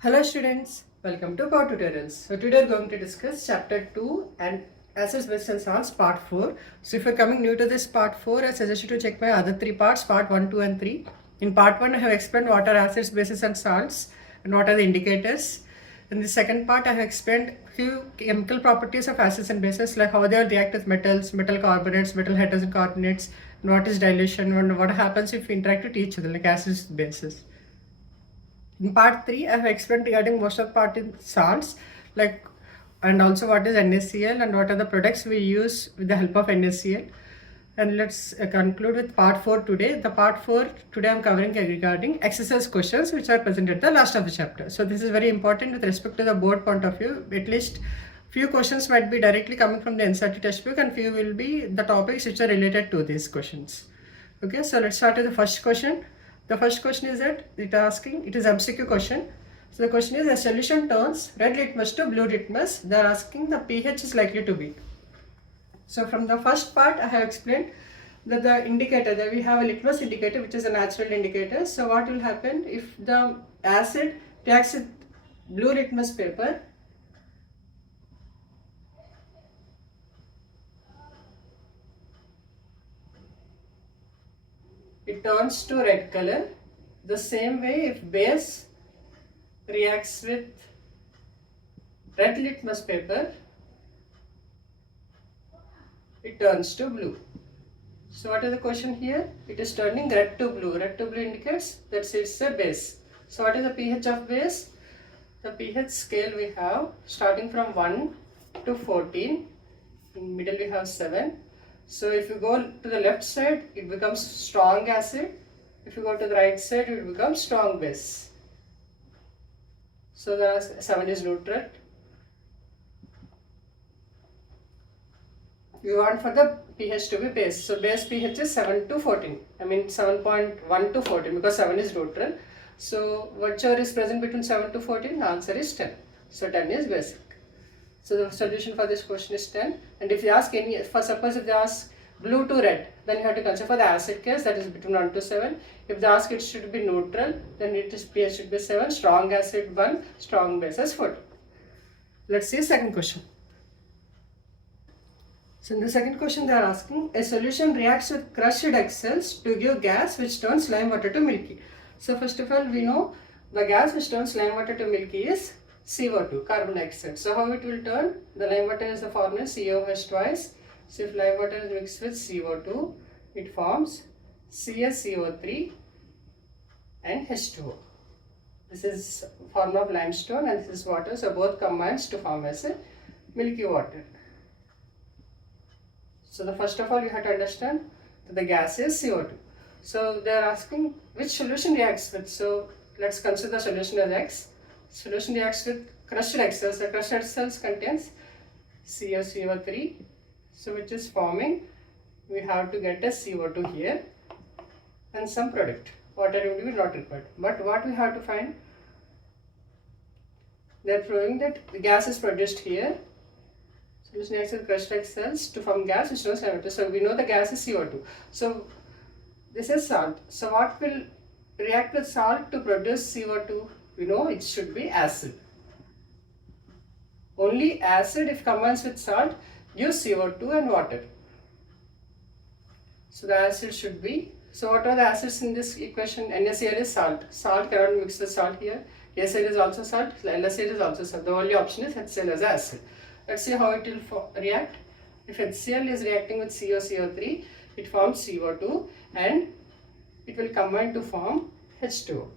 Hello students, welcome to powertutorials. So today we're going to discuss chapter 2 and acids, bases and salts part 4. So if you're coming new to this part 4, I suggest you to check my other 3 parts, part 1, 2 and 3. In part 1 I have explained what are acids, bases and salts and what are the indicators. In the second part I have explained few chemical properties of acids and bases, like how they react with metals, metal carbonates, metal hydrogen carbonates, and what is dilation and what happens if we interact with each other like acids, bases. In part 3, I have explained regarding most of part in salts, like and also what is NaCl and what are the products we use with the help of NaCl. And let's conclude with part 4 today. The part 4 today I am covering regarding exercise questions which are presented at the last of the chapter. So this is very important with respect to the board point of view. At least few questions might be directly coming from the NCERT textbook and few will be the topics which are related to these questions. Okay, so let's start with the first question. The first question is that it is MCQ question. So the question is, a solution turns red litmus to blue litmus. They are asking the pH is likely to be. So from the first part I have explained that the indicator, that we have a litmus indicator which is a natural indicator. So what will happen if the acid reacts with blue litmus paper? It turns to red color. The same way if base reacts with red litmus paper, it turns to blue. So what is the question here? It is turning red to blue. Red to blue indicates that it's a base. So what is the pH of base? The pH scale we have starting from 1 to 14. In middle we have 7. So if you go to the left side, it becomes strong acid. If you go to the right side, it will become strong base. So the 7 is neutral. We want for the pH to be base. So base pH is 7 to 14. I mean 7.1 to 14 because 7 is neutral. So whichever is present between 7 to 14, the answer is 10. So 10 is basic. So the solution for this question is 10. And if you ask any, for suppose if they ask blue to red, then you have to consider for the acid case, that is between 1 to 7. If they ask it should be neutral, then it is pH should be 7, strong acid 1, strong bases 14. Let's see second question. So in the second question they are asking, a solution reacts with crushed egg cells to give gas which turns lime water to milky. So first of all we know the gas which turns lime water to milky is CO2, carbon dioxide. So how it will turn? The lime water is the formula COH twice. So if lime water is mixed with CO2, it forms CaCO3 and H2O. This is formula of limestone and this is water. So both combines to form as a milky water. So the first of all you have to understand that the gas is CO2. So they are asking which solution reacts with. So let's consider the solution as X. Solution reacts with crushed egg cells. The crushed egg cells contains CaCO3. So which is forming, we have to get a CO2 here and some product. Water will be not required. But what we have to find? They are proving that the gas is produced here. Solution reacts with crushed egg cells to form gas which turns lime water. So we know the gas is CO2. So this is salt. So what will react with salt to produce CO2? We know it should be acid. Only acid, if combines with salt, gives CO2 and water. So the acid should be, so what are the acids in this equation? NaCl is salt. Salt cannot mix with salt here. HCl is also salt. LaCl is also salt. The only option is HCl as acid. Let's see how it will react. If HCl is reacting with CaCO3, it forms CO2 and it will combine to form H2O.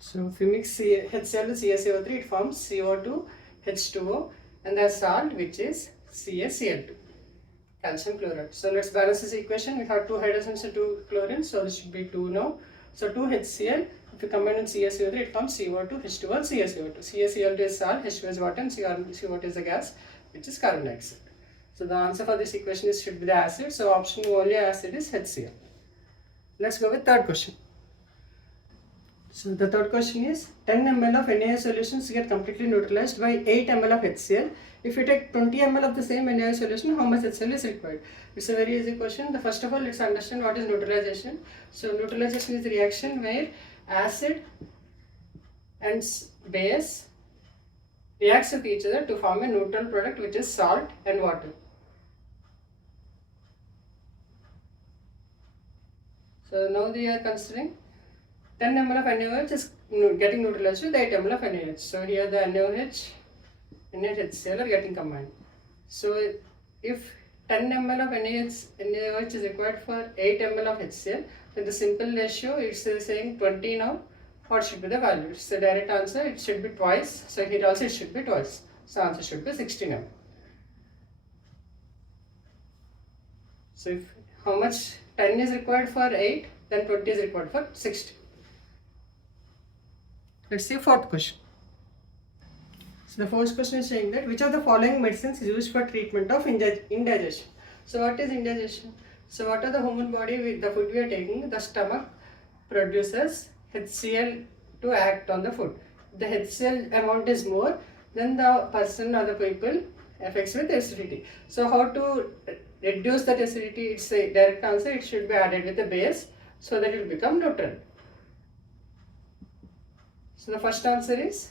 So if you mix HCl with CaCO3, it forms CO2, H2O and the salt which is CaCl2, calcium chloride. So let's balance this equation. We have 2 hydrogens and 2 chlorines, so this should be 2 now. So 2 HCl, if you combine with CaCO3, it forms CO2, H2O and CaCO2. CaCl2 is salt, H2O is water and CO2 is a gas which is carbon dioxide. So the answer for this equation is should be the acid. So option only acid is HCl. Let's go with third question. So the third question is 10 ml of NaOH solutions get completely neutralized by 8 ml of HCl. If you take 20 ml of the same NaOH solution, how much HCl is required? It's a very easy question. The first of all, let's understand what is neutralization. So neutralization is the reaction where acid and base reacts with each other to form a neutral product, which is salt and water. So now they are considering 10 ml of NaOH is getting neutralized with 8 ml of NaOH. So here the NaOH and HCl are getting combined. So if 10 ml of NaOH is required for 8 ml of HCl, then the simple ratio it's saying 20 now. What should be the value? It's the direct answer. It should be twice. So here also it should be twice. So answer should be 16 ml. So if how much 10 is required for 8, then 20 is required for 60. Let's see fourth question. So the first question is saying that which of the following medicines is used for treatment of indigestion? So what is indigestion? So what are the human body with the food we are taking? The stomach produces HCl to act on the food. The HCl amount is more, then the person or the people affects with acidity. So how to reduce that acidity? It's a direct answer. It should be added with a base so that it will become neutral. So the first answer is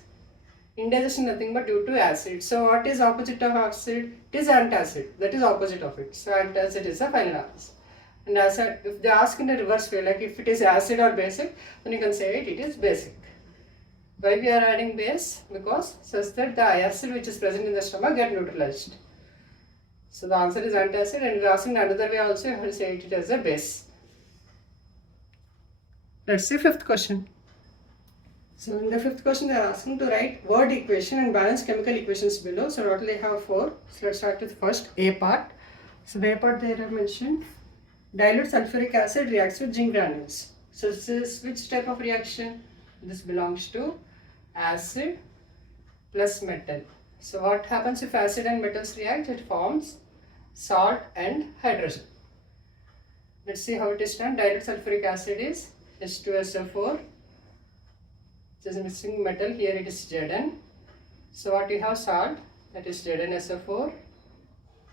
indigestion nothing but due to acid. So what is opposite of acid? It is antacid. That is opposite of it. So antacid is the final answer. And acid, if they ask in the reverse way, like if it is acid or basic, then you can say it is basic. Why we are adding base? Because such that the acid which is present in the stomach get neutralized. So the answer is antacid, and we are asking another way also, you will say it as a base. Let's see fifth question. So in the fifth question, they are asking to write word equation and balance chemical equations below. So total they have 4. So let's start with first A part. So the A part they have mentioned dilute sulfuric acid reacts with zinc granules. So this is which type of reaction? This belongs to acid plus metal. So what happens if acid and metals react? It forms salt and hydrogen. Let's see how it is done. Dilute sulfuric acid is H2SO4. This is missing metal, here it is Zn. So what you have salt, that is ZnSO4,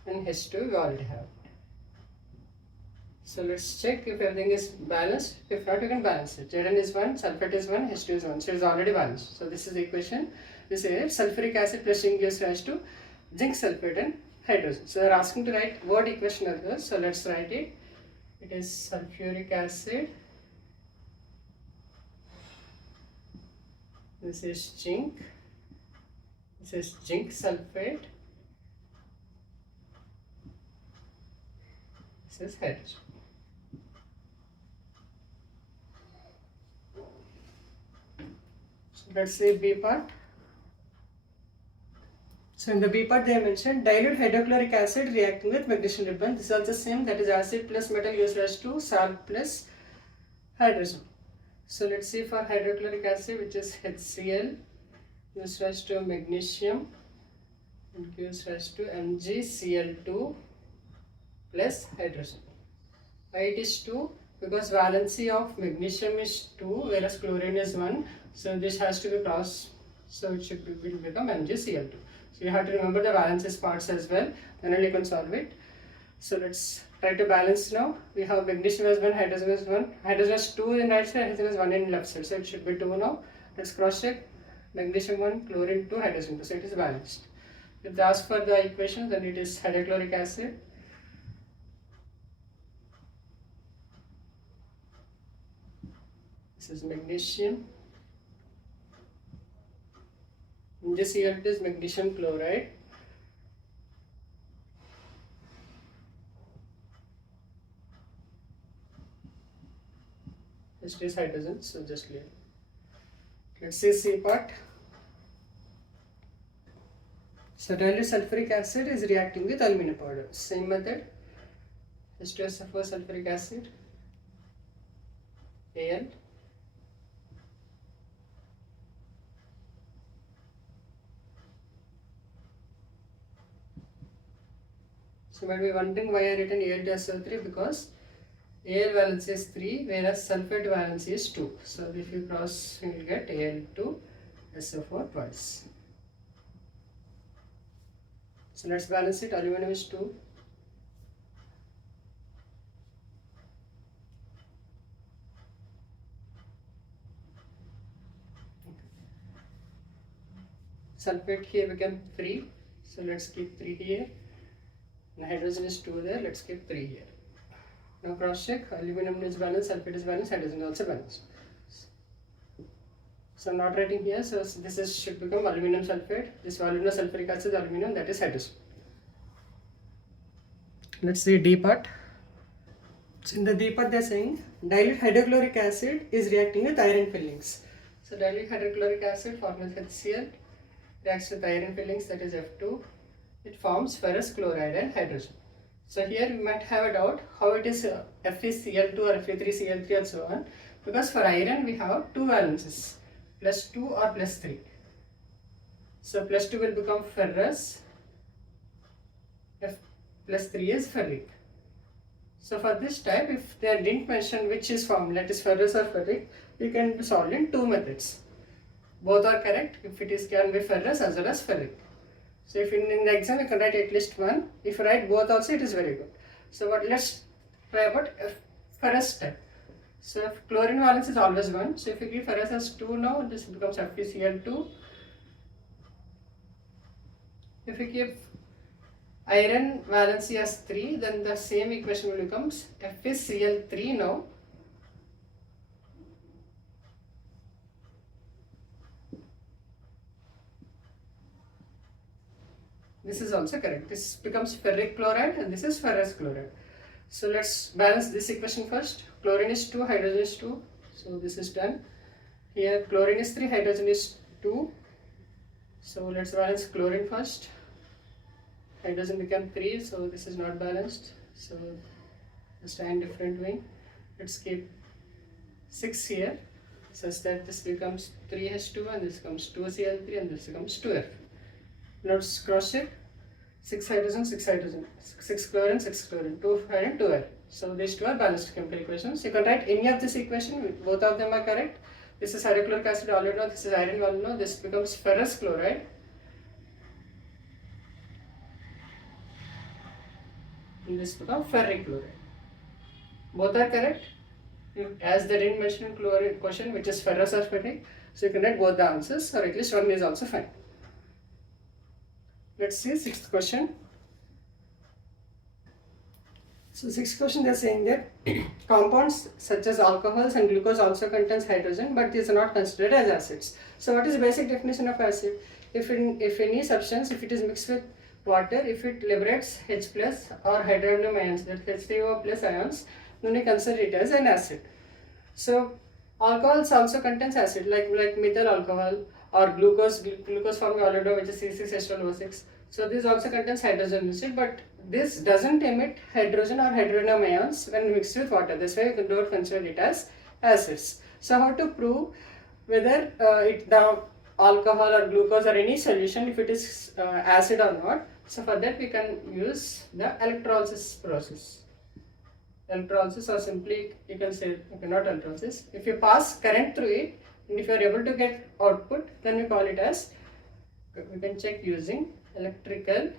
and H2 we already have. So let's check if everything is balanced. If not, you can balance it. Zn is 1, sulfate is 1, H2 is 1. So it is already balanced. So this is the equation. This is sulfuric acid plus zinc gives rise to zinc sulfate and hydrogen. So they are asking to write word equation as well. So let's write it. It is sulfuric acid. This is zinc. This is zinc sulfate. This is hydrogen. So let's say B part. So in the B part they mentioned dilute hydrochloric acid reacting with magnesium ribbon. This is also same, that is acid plus metal gives rise to salt plus hydrogen. So let's see for hydrochloric acid, which is HCl, gives rise to magnesium and gives rise to MgCl2 plus hydrogen. Why it is 2? Because valency of magnesium is 2 whereas chlorine is 1. So this has to be crossed, so it should will become MgCl2. So you have to remember the valences parts as well, then only you can solve it. So let's try to balance now. We have magnesium as 1, hydrogen is 1. Hydrogen is 2 in right side, hydrogen is 1 in left side. So it should be 2 now. Let's cross check. Magnesium 1, chlorine 2, hydrogen 2. So it is balanced. If they ask for the equation, then it is hydrochloric acid. This is magnesium. In this here it is magnesium chloride. This is hydrogen, so just clear. Let's see C part. So dilute sulfuric acid is reacting with aluminum powder. Same method. H2SO4 sulfuric acid, Al. So you might be wondering why I written Al2SO3, because Al valence is 3, whereas sulfate valence is 2. So if you cross, you will get Al2SO4 twice. So let's balance it. Aluminum is 2. Sulfate here became 3. So let's keep 3 here. And hydrogen is 2 there. Let's keep 3 here. Now cross check. Aluminum is balanced, sulfate is balanced, hydrogen is also balanced. So I'm not writing here. So this should become aluminum sulfate. This volume of sulfuric acid is aluminum, that is hydrogen. Let's see D part. So in the D part they are saying dilute hydrochloric acid is reacting with iron fillings. So dilute hydrochloric acid forms HCl, reacts with iron fillings, that is F2. It forms ferrous chloride and hydrogen. So here we might have a doubt how it is FeCl2 or Fe3Cl3 and so on, because for iron we have two valences, +2 or +3. So +2 will become ferrous, +3 is ferric. So for this type, if they didn't mention which is formed, that is ferrous or ferric, you can solve in two methods. Both are correct if it is can be ferrous as well as ferric. So if in the exam you can write at least one, if you write both also it is very good. So let's try about ferrous type. So if chlorine valence is always 1, so if you give ferrous as 2 now, this becomes FeCl2. If you keep iron valency as 3, then the same equation will becomes FeCl3 now. This is also correct. This becomes ferric chloride and this is ferrous chloride. So let's balance this equation first. Chlorine is 2, hydrogen is 2. So this is done. Here chlorine is 3, hydrogen is 2. So let's balance chlorine first. Hydrogen become 3, so this is not balanced. So let's try in different way. Let's keep 6 here, such that this becomes 3H2 and this becomes 2Cl3 and this becomes 2F. Let's cross check. 6 hydrogen, 6 hydrogen, 6 chlorine, 6 chlorine, 2 iron, 2 F. So these two are balanced chemical equations. You can write any of this equation, both of them are correct. This is hydrochloric acid, all you know, this is iron, all you know, this becomes ferrous chloride. And this becomes ferric chloride. Both are correct. As they didn't mention in chlorine question, which is ferrous or ferric, so you can write both the answers, or at least one is also fine. Let's see 6th question. So 6th question they are saying that compounds such as alcohols and glucose also contains hydrogen, but these are not considered as acids. So what is the basic definition of acid? If any substance, if it is mixed with water, if it liberates H plus or hydronium ions, that H3O plus ions, then we consider it as an acid. So alcohols also contains acid, like methyl alcohol or glucose forming aldehyde, which is C6H12O6. So this also contains hydrogen acid, but this doesn't emit hydrogen or hydronium ions when mixed with water. That's why we don't consider it as acids. So how to prove whether the alcohol or glucose or any solution, if it is acid or not? So for that we can use the electrolysis process. Electrolysis, or simply you can say, okay, not electrolysis. If you pass current through it and if you are able to get output, then we call it as, we can check using electrical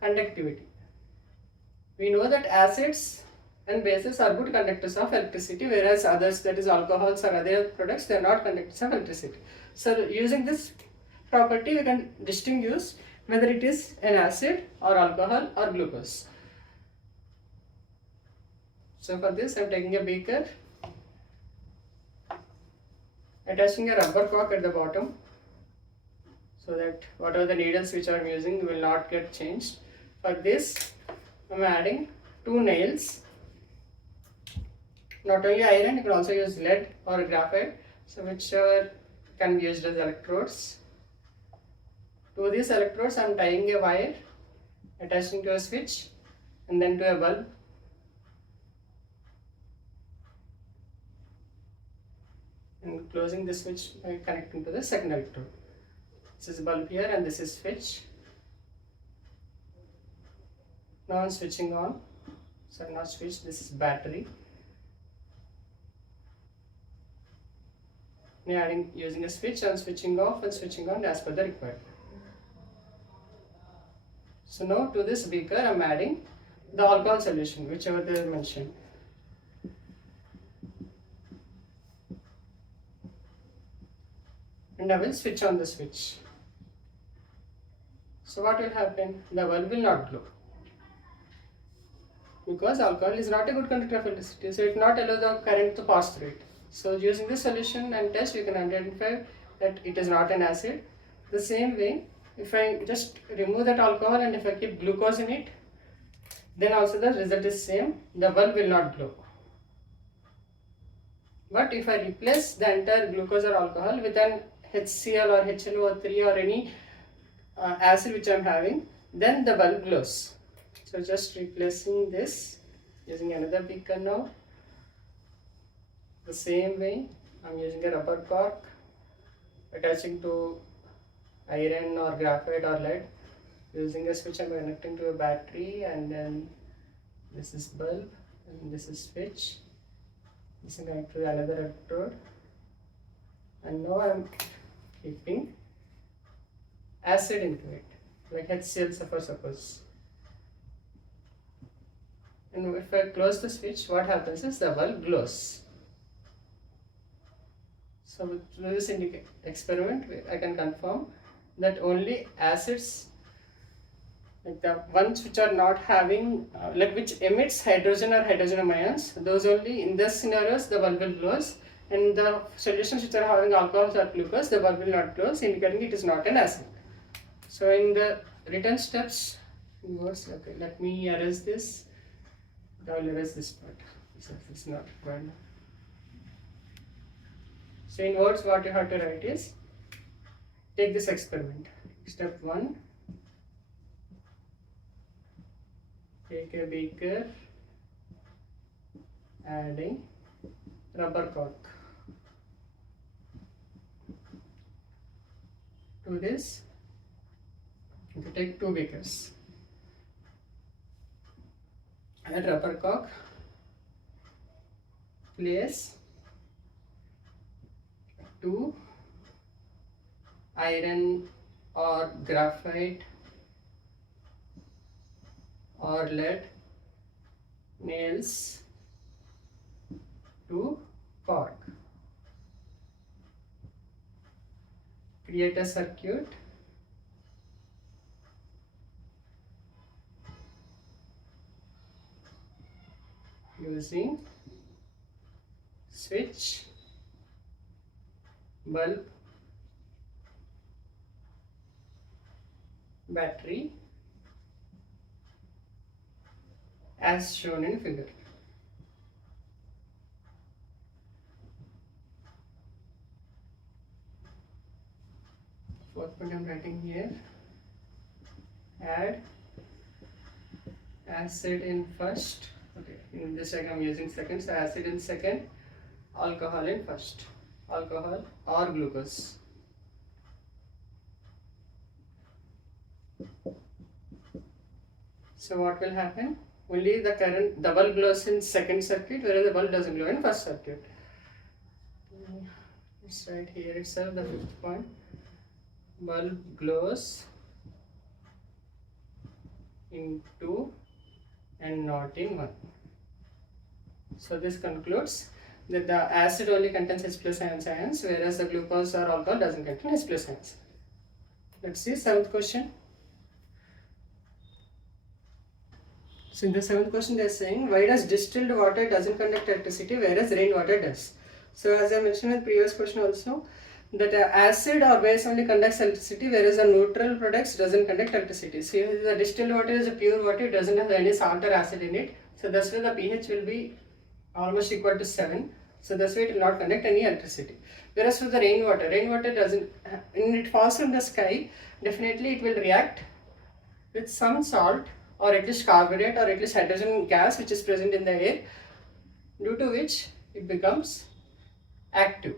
conductivity. We know that acids and bases are good conductors of electricity, whereas others, that is alcohols or other products, they are not conductors of electricity. So using this property we can distinguish whether it is an acid or alcohol or glucose. So for this I am taking a beaker, attaching a rubber cork at the bottom, so that whatever the needles which I am using will not get changed. For this I am adding 2 nails. Not only iron, you can also use lead or graphite, so whichever can be used as electrodes. To these electrodes I am tying a wire, attaching to a switch and then to a bulb. And closing the switch by connecting to the second electrode. This is bulb here and this is switch. Now I am switching on. So not switch, this is battery. adding using a switch and switching off and switching on as per the requirement. So now to this beaker I am adding the alcohol solution whichever they mentioned. And I will switch on the switch. So what will happen? The bulb will not glow, because alcohol is not a good conductor of electricity, so it not allow the current to pass through it. So using this solution and test, you can identify that it is not an acid. The same way, if I just remove that alcohol and if I keep glucose in it, then also the result is same, the bulb will not glow. But if I replace the entire glucose or alcohol with an HCl or HNO3 or any acid which I am having, then the bulb glows. So just replacing this using another beaker now. The same way I am using a rubber cork attaching to iron or graphite or lead. Using a switch I am connecting to a battery, and then this is bulb and this is switch. This is connected to another electrode, and now I am keeping acid into it like HCl for suppose. And if I close the switch, what happens is the bulb glows. So through this experiment, I can confirm that only acids, like the ones which are not having, which emits hydrogen or hydrogen ions, those only in this scenarios the bulb will glows, and the solutions which are having alcohols or glucose, the bulb will not glows, indicating it is not an acid. So in the written steps, okay, let me erase this. I will erase this part, so it's not required. So in words, what you have to write is, take this experiment. Step 1, take a beaker, adding rubber cork. To this, you take 2 beakers. Add rubber cork, place 2 iron or graphite or lead nails to cork. Create a circuit. Using switch, bulb, battery as shown in figure. Fourth point I am writing here. Add acid in first. Okay, in this I am using second, so acid in second, alcohol in first, alcohol or glucose. So what will happen? Only the current, the bulb glows in second circuit, whereas the bulb doesn't glow in first circuit. It's right here itself, the 5th point. Bulb glows in 2 and not in 1. So this concludes that the acid only contains H plus ions, whereas the glucose or alcohol doesn't contain H plus ions. Let's see 7th question. So in the 7th question they are saying, why does distilled water doesn't conduct electricity whereas rainwater does? So as I mentioned in the previous question also, that acid or base only conducts electricity, whereas the neutral products doesn't conduct electricity. So the distilled water is a pure water, it doesn't have any salt or acid in it. So that's why the pH will be almost equal to 7. So that's why it will not conduct any electricity. Whereas for the rainwater doesn't, when it falls from the sky, definitely it will react with some salt or at least carbonate or at least hydrogen gas which is present in the air, due to which it becomes active.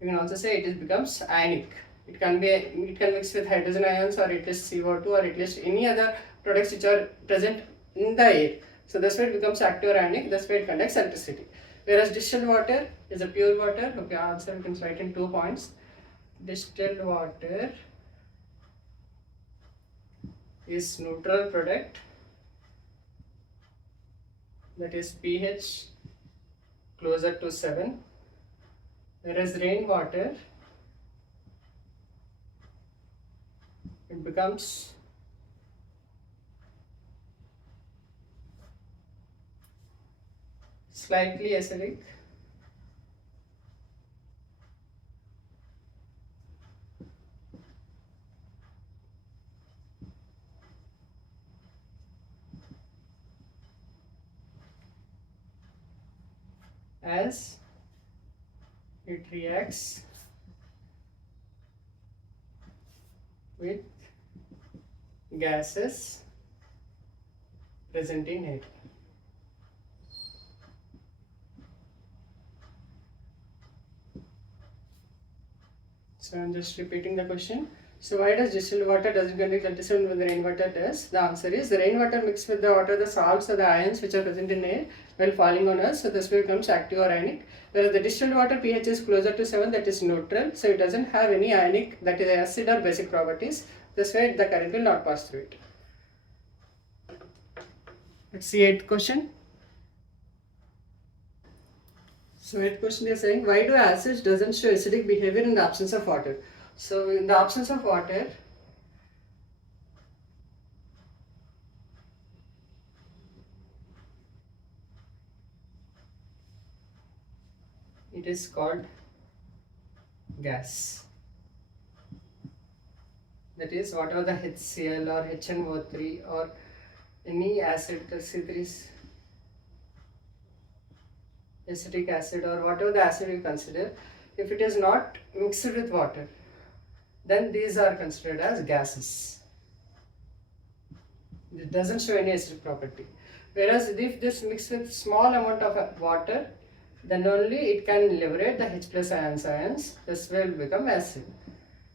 You can also say it becomes ionic. It can mix with hydrogen ions or at least CO2 or at least any other products which are present in the air. So that's why it becomes active or ionic, that's why it conducts electricity. Whereas distilled water is a pure water. Okay, answer you can write in 2 points. Distilled water is neutral product, that is pH closer to 7, whereas rainwater, it becomes slightly acidic, as it reacts with gases present in it. So I'm just repeating the question. So why does distilled water doesn't contain 27 when the rainwater does? The answer is the rainwater mixed with the water, the salts or the ions which are present in air while falling on us, so this way becomes active or ionic. Whereas the distilled water pH is closer to 7, that is neutral, so it doesn't have any ionic, that is acid or basic properties. This way the current will not pass through it. Let's see 8th question. So 8th question they are saying, why do acids doesn't show acidic behavior in the absence of water? So in the absence of water, it is called gas. That is, whatever the HCl or HNO3 or any acid, C3 acetic acid or whatever the acid you consider, if it is not mixed with water, then these are considered as gases. It doesn't show any acidic property. Whereas if this mixed with small amount of water, then only it can liberate the H plus ions. This will become acid.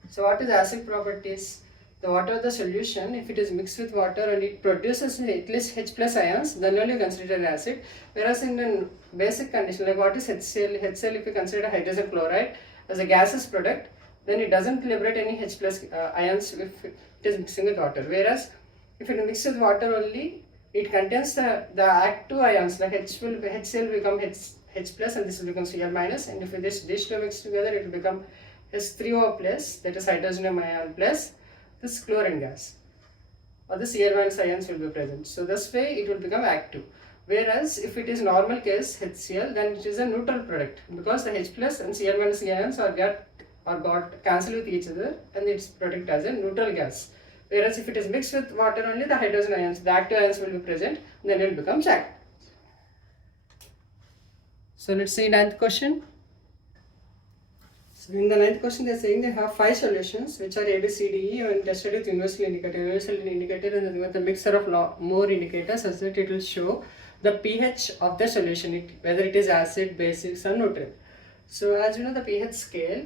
So what is acid properties? The water, the solution, if it is mixed with water and it produces at least H plus ions, then only you consider it acid. Whereas in a basic condition, like what is HCl? HCl, if you consider hydrogen chloride as a gaseous product, then it doesn't liberate any H plus ions if it is mixing with water. Whereas if it is mixed with water only, it contains the active ions, like HCl will become H plus and this will become Cl minus, and if these two mix together, it will become H3O plus, that is hydrogen ion plus this chlorine gas, or the Cl minus ions will be present. So this way it will become active. Whereas if it is normal case HCl, then it is a neutral product, because the H plus and Cl minus ions are got cancelled with each other, and it's product as a neutral gas. Whereas if it is mixed with water only, the hydrogen ions, the active ions will be present, then it will become active. So let's see 9th question. So in the 9th question they are saying they have 5 solutions which are A, B, C, D, E when tested with universal indicator. Universal indicator and with a mixture of more indicators, such that it will show the pH of the solution, whether it is acid, basic or neutral. So as you know, the pH scale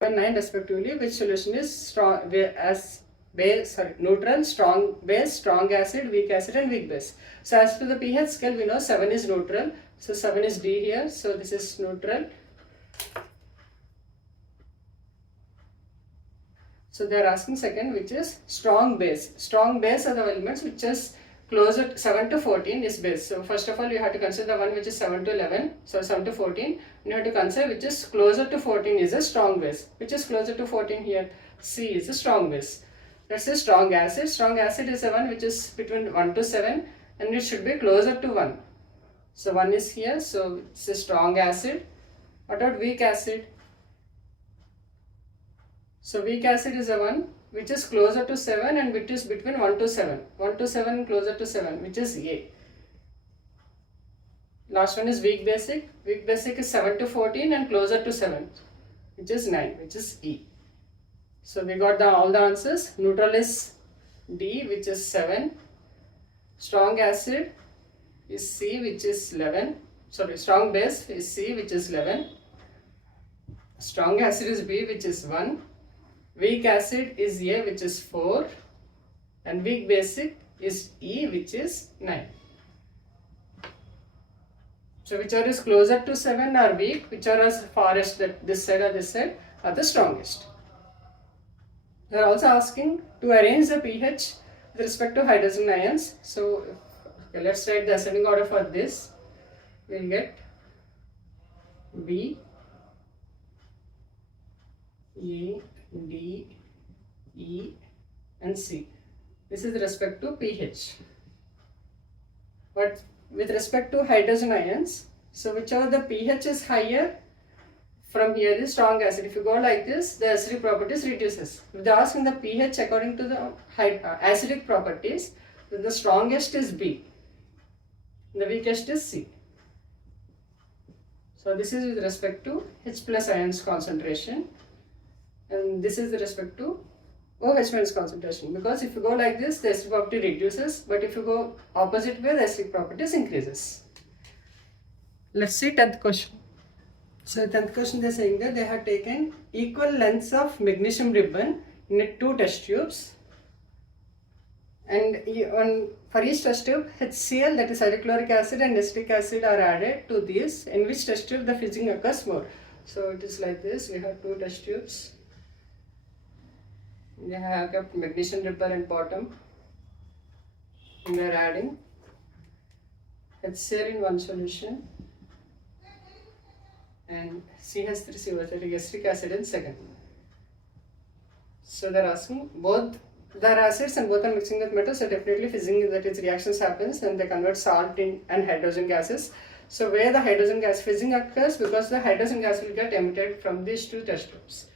1 9 respectively, which solution is strong as base, neutral, strong base, strong acid, weak acid and weak base. So as to the pH scale, we know 7 is neutral, so 7 is D here, so this is neutral. So they are asking second, which is strong base. Strong base are the elements which is closer 7 to 14 is base. So first of all, you have to consider the one which is 7 to 11. So 7 to 14. You have to consider which is closer to 14 is a strong base. Which is closer to 14 here? C is a strong base. Let's say strong acid. Strong acid is the one which is between 1 to 7 and it should be closer to 1. So 1 is here. So it's a strong acid. What about weak acid? So weak acid is the one which is closer to 7 and which is between 1 to 7. 1 to 7 closer to 7, which is A. Last one is weak basic. Weak basic is 7 to 14 and closer to 7, which is 9, which is E. So we got all the answers. Neutral is D, which is 7. Strong acid is C, which is 11. Sorry, strong base is C, which is 11. Strong acid is B, which is 1. Weak acid is A, which is 4, and weak basic is E, which is 9. So whichever is closer to 7 are weak, whichever is farthest, that this side or this side, are the strongest. They are also asking to arrange the pH with respect to hydrogen ions. So okay, let's write the ascending order for this. We will get B, A, D, E and C. This is with respect to pH. But with respect to hydrogen ions, so whichever the pH is higher, from here the strong acid. If you go like this, the acidic properties reduces. If they ask in the pH according to the acidic properties, then the strongest is B, the weakest is C. So this is with respect to H plus ions concentration, and this is with respect to OH minus concentration, because if you go like this, the acidic property reduces, but if you go opposite way, the acidic properties increases. Let's see 10th question. So 10th question, they are saying that they have taken equal lengths of magnesium ribbon in 2 test tubes, and for each test tube, HCl, that is hydrochloric acid, and acetic acid are added to this, in which test tube the fizzing occurs more. So it is like this, we have 2 test tubes. We have kept magnesium ribbon in bottom, and we are adding HCl in one solution and CH3COH, that is acetic acid, in second. So they are asking both the acids and both are mixing with metals, so definitely fizzing, that is reactions happens and they convert salt in and hydrogen gases. So where the hydrogen gas fizzing occurs, because the hydrogen gas will get emitted from these 2 test tubes.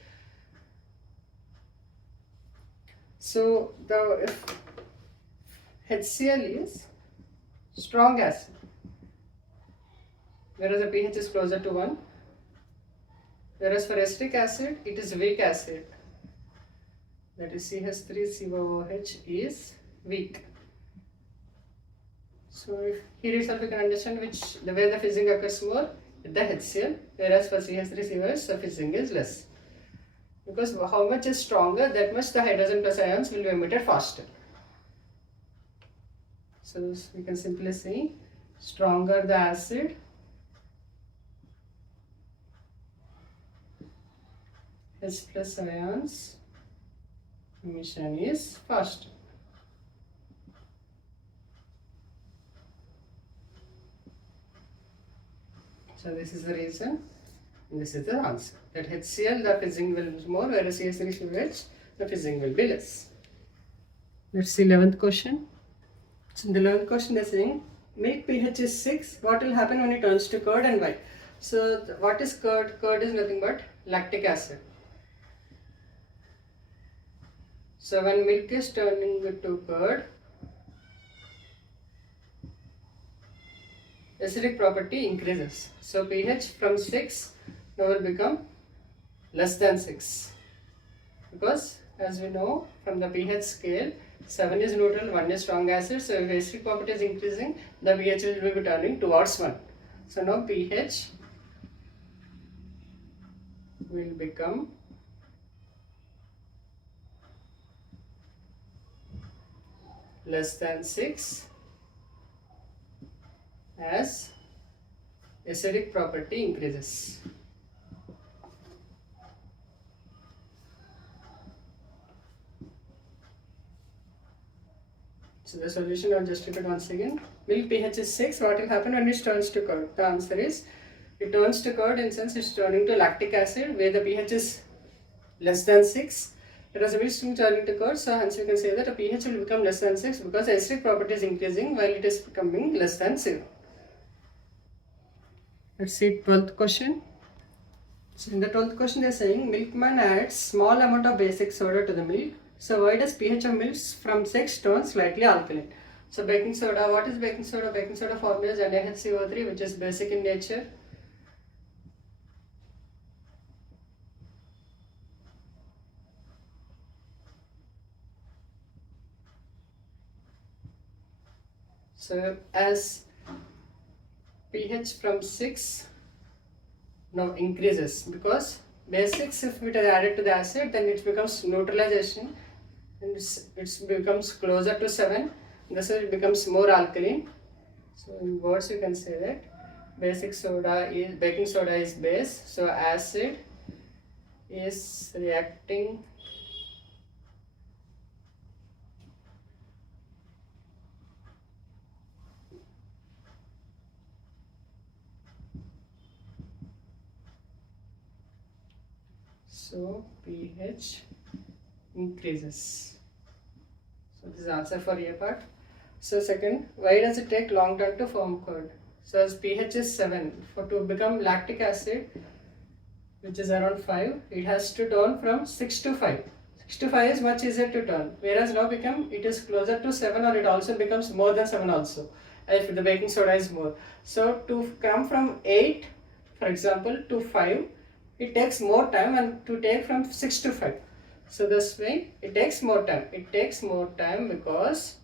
So the HCl is strong acid, whereas the pH is closer to 1. Whereas for acetic acid, it is weak acid, that is CH3COOH is weak. So if here itself you can understand the way the fizzing occurs more with the HCl, whereas for CH3COOH the fizzing is less. Because how much is stronger, that much the hydrogen plus ions will be emitted faster. So we can simply say stronger the acid, H plus ions emission is faster. So this is the reason, and this is the answer, that HCl the fizzing will be more, whereas CH3COOH the fizzing will be less. Let's see 11th question. So in the 11th question they are saying milk pH is 6, what will happen when it turns to curd and why? So what is curd? Curd is nothing but lactic acid. So when milk is turning to curd, acidic property increases. So pH from 6 now will become less than 6, because as we know from the pH scale, 7 is neutral, 1 is strong acid. So if acidic property is increasing, the pH will be turning towards 1. So now pH will become less than 6 as acidic property increases. So the solution I'll just repeat once again. Milk pH is 6, what will happen when it turns to curd? The answer is, it turns to curd in sense it's turning to lactic acid, where the pH is less than 6. It was a bit turning to curd, so hence you can say that a pH will become less than 6 because the acidic property is increasing while it is becoming less than 0. Let's see 12th question. So in the 12th question they are saying milkman adds small amount of basic soda to the milk. So why does pH of milk from 6 turn slightly alkaline? So baking soda, what is baking soda? Baking soda formula is NaHCO3, which is basic in nature. So as pH from 6 now increases, because basics, if it is added to the acid, then it becomes neutralization and it becomes closer to 7, thus it becomes more alkaline. So in words you can say that baking soda is base, so acid is reacting so pH increases. So this is answer for A part. So second, why does it take long time to form curd? So as pH is 7, for to become lactic acid, which is around 5, it has to turn from 6 to 5. 6 to 5 is much easier to turn, whereas now it is closer to 7, or it also becomes more than 7 also, if the baking soda is more. So to come from 8, for example, to 5, it takes more time, and to take from 6 to 5. So this way it takes more time. It takes more time because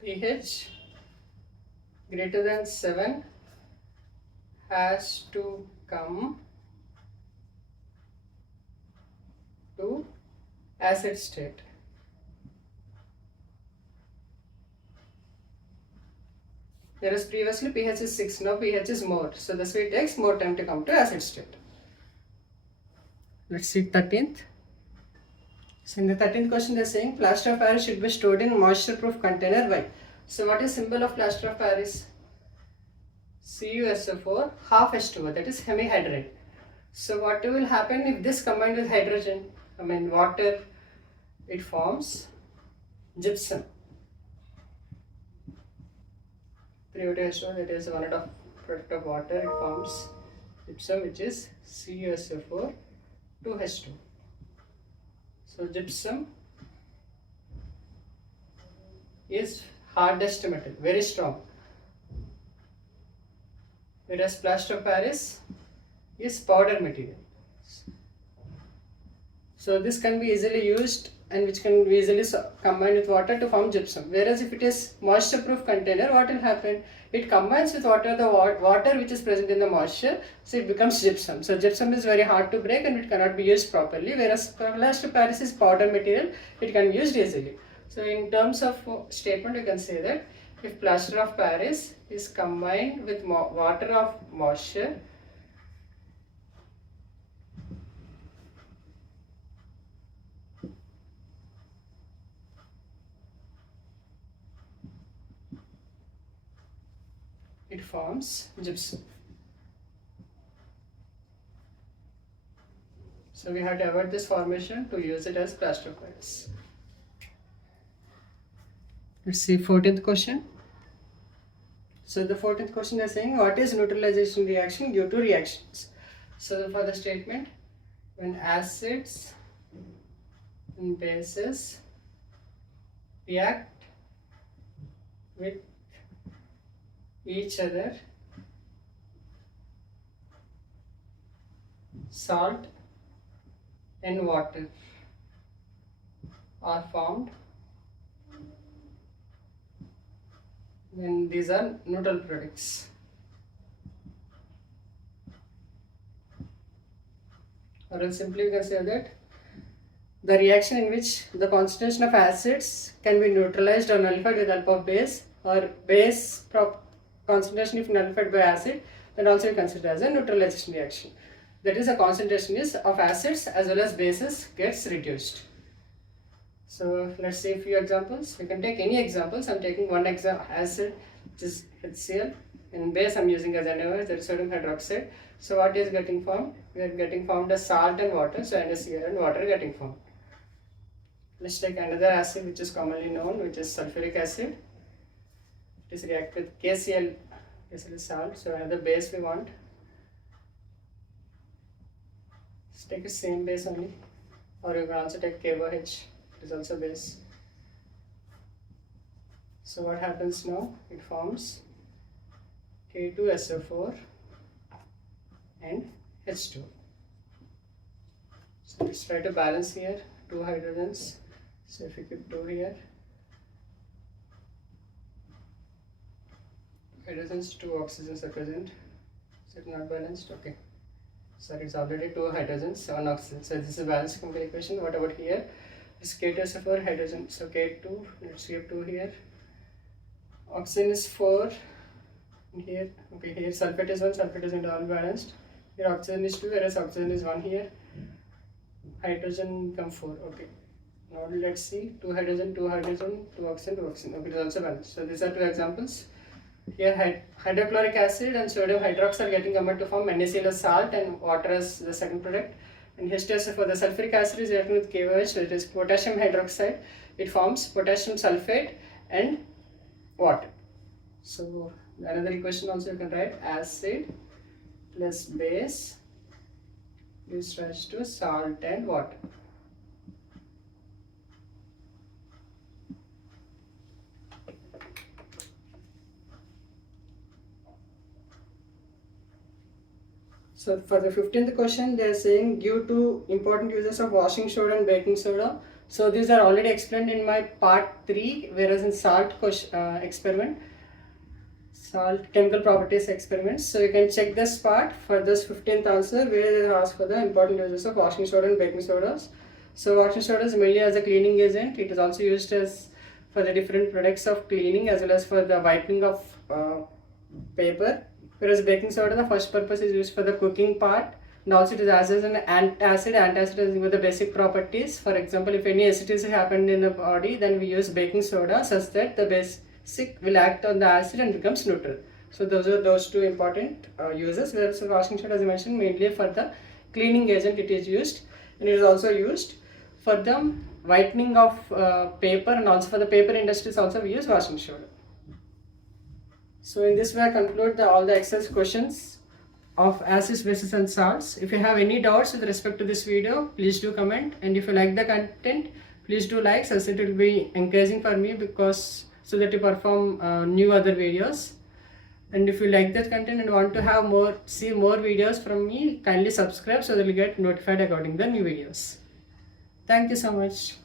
pH greater than 7 has to come to acid state. Whereas previously pH is 6, now pH is more. So this way it takes more time to come to acid state. Let's see 13th. So in the 13th question they are saying plaster of Paris should be stored in moisture proof container. Why? So what is symbol of plaster of Paris? CuSO4 half H2O, that is hemihydride. So what will happen if this combined with hydrogen, water, it forms gypsum. 3H2O, that is one of product of water, it forms gypsum, which is CuSO4 2H2. So gypsum is hardest metal, very strong, whereas plaster of Paris is powder material. So this can be easily used, and which can be easily combined with water to form gypsum. Whereas if it is moisture proof container, what will happen? It combines with water, the water which is present in the moisture, so it becomes gypsum. So gypsum is very hard to break and it cannot be used properly, whereas plaster of Paris is powder material, it can be used easily. So in terms of statement, you can say that if plaster of Paris is combined with water of moisture, it forms gypsum. So we have to avoid this formation to use it as plaster of Paris. Let's see 14th question. So the 14th question is saying what is neutralization reaction due to reactions. So for the statement, when acids and bases react with each other, salt and water are formed, then these are neutral products. Or else simply we can say that the reaction in which the concentration of acids can be neutralized or nullified with help of base, or base concentration if nullified by acid, then also we consider as a neutralization reaction. That is, the concentration of acids as well as bases gets reduced. So let's see a few examples. We can take any examples. I'm taking one example, acid, which is HCl, and base I'm using as NaOH, that is sodium hydroxide. So what is getting formed? We are getting formed as salt and water, so NaCl and water getting formed. Let's take another acid which is commonly known, which is sulfuric acid. It is react with KCl, KCl is salt, so another base we want. Let's take the same base only, or you can also take KOH, it is also base. So what happens now? It forms K2SO4 and H2. So let's try to balance here, 2 hydrogens. So if we keep 2 here, hydrogens, 2 oxygens are present. Is it not balanced? Okay. So it's already 2 hydrogens, 1 oxygen. So this is a balanced chemical equation. What about here? This K2 4 hydrogen. So K2, let's give 2 here. Oxygen is 4 here. Okay, here sulfate is 1, sulfate is all balanced. Here oxygen is 2, whereas oxygen is 1 here. Hydrogen become 4. Okay. Now let's see, 2 hydrogen, 2 hydrogen, 2 oxygen, 2 oxygen. Okay, it is also balanced. So these are 2 examples. Here hydrochloric acid and sodium hydroxide are getting combined to form NaCl as salt and water as the second product. And H2SO for the sulfuric acid is reacting with KOH, so it is potassium hydroxide. It forms potassium sulfate and water. So another equation also you can write, acid plus base gives rise to salt and water. So for the 15th question, they are saying give 2 important uses of washing soda and baking soda. So these are already explained in my part 3, whereas in salt experiment, salt chemical properties experiments. So you can check this part for this 15th answer, where they ask for the important uses of washing soda and baking sodas. So washing soda is mainly as a cleaning agent. It is also used as for the different products of cleaning as well as for the whitening of paper. Whereas baking soda, the first purpose is used for the cooking part, and also it is as an antacid. Antacid is with the basic properties. For example, if any acidity happened in the body, then we use baking soda such that the basic will act on the acid and becomes neutral. So those are those 2 important uses. Whereas washing soda, as I mentioned, mainly for the cleaning agent it is used, and it is also used for the whitening of paper, and also for the paper industries also we use washing soda. So in this way I conclude all the exercise questions of acids, bases and salts. If you have any doubts with respect to this video, please do comment, and if you like the content, please do like, as it will be encouraging for me, because so that you perform new other videos. And if you like that content and want to have see more videos from me, kindly subscribe so that you get notified according to the new videos. Thank you so much.